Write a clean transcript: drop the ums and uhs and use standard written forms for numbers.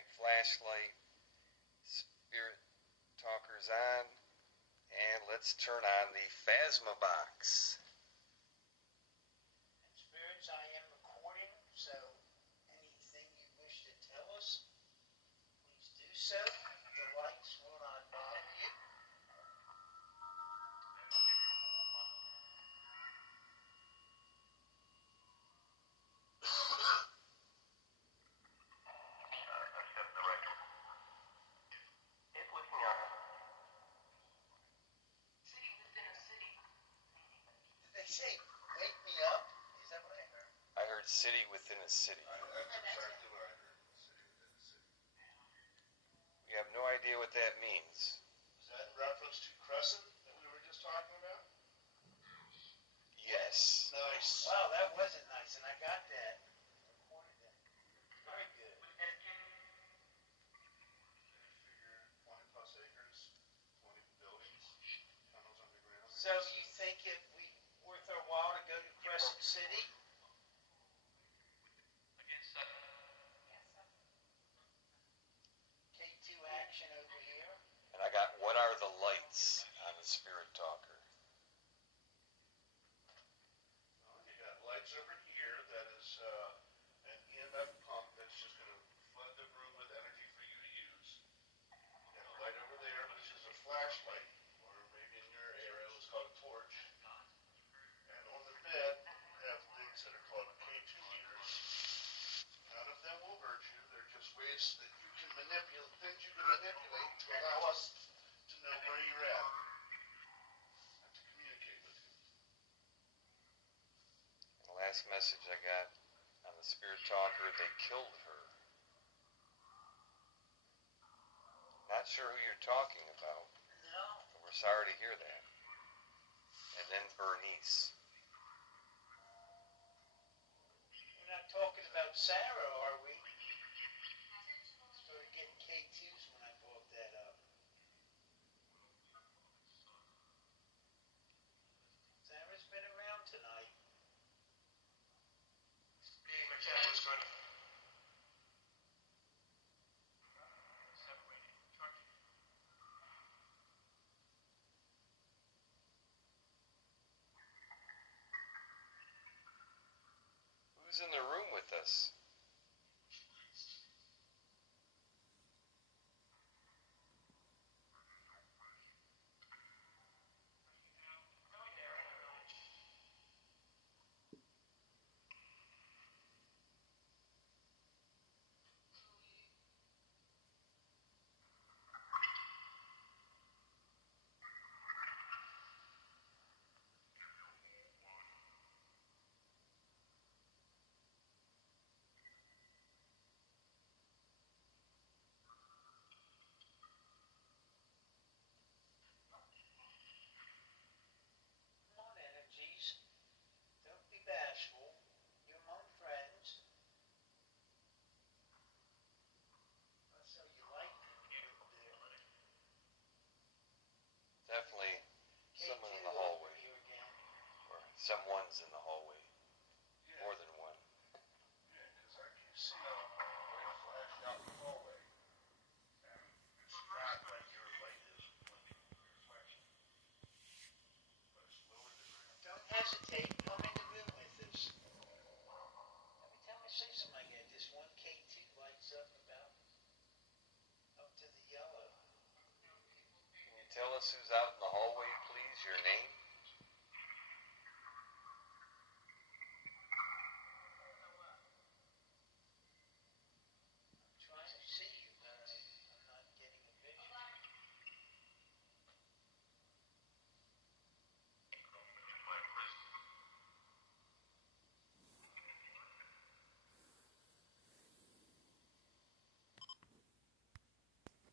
my flashlight. Spirit talker's on. And let's turn on the Phasma box. And spirits, I am recording, so anything you wish to tell us, please do so. The lights will not bother you. Say, wake me up. Is that what I heard? I heard city within a city. That's exactly what I heard. City within a city. We have no idea what that means. Is that in reference to Crescent that we were just talking about? Yes. Nice. Wow, that wasn't nice, and I got that. I recorded that. Very good. Figure 20 plus acres, 20 buildings, tunnels underground. So you think it would be worth our while to go to Crescent City? K2 action over here. And I got what are the lights on the Spirit Talker? Well, you got lights over here that is an EMF pump that's just going to flood the room with energy for you to use. You got a light over there, which is a flashlight, or maybe in your area it was called a torch. And on the bed, you have things that are called K2 meters. None of them will hurt you. They're just ways that you can manipulate, things you can manipulate to allow us to know where you're at and to communicate with you. The last message I got on the Spirit Talker, they killed her. Not sure who you're talking about. No. But we're sorry to hear that. And then Bernice. We're not talking about Sarah, are we? Started getting K2s when I brought that up. Sarah's been around tonight. Being McCann was good. Who's in the room with us? Come on, energies. Don't be bashful. You're among friends. So you like it. Definitely someone in the K2 hallway. over here again. Or someone's in the hallway. Yeah. More than one. Yeah, because I keep seeing a light flash out in the hallway. And it's not like your light is blinking reflection. But it's lower than that. Don't hesitate. Come in the room with us. Every time I say something like that, this one K2 lights up about up to the yellow. Can you tell us who's out in the hallway, please? Your name?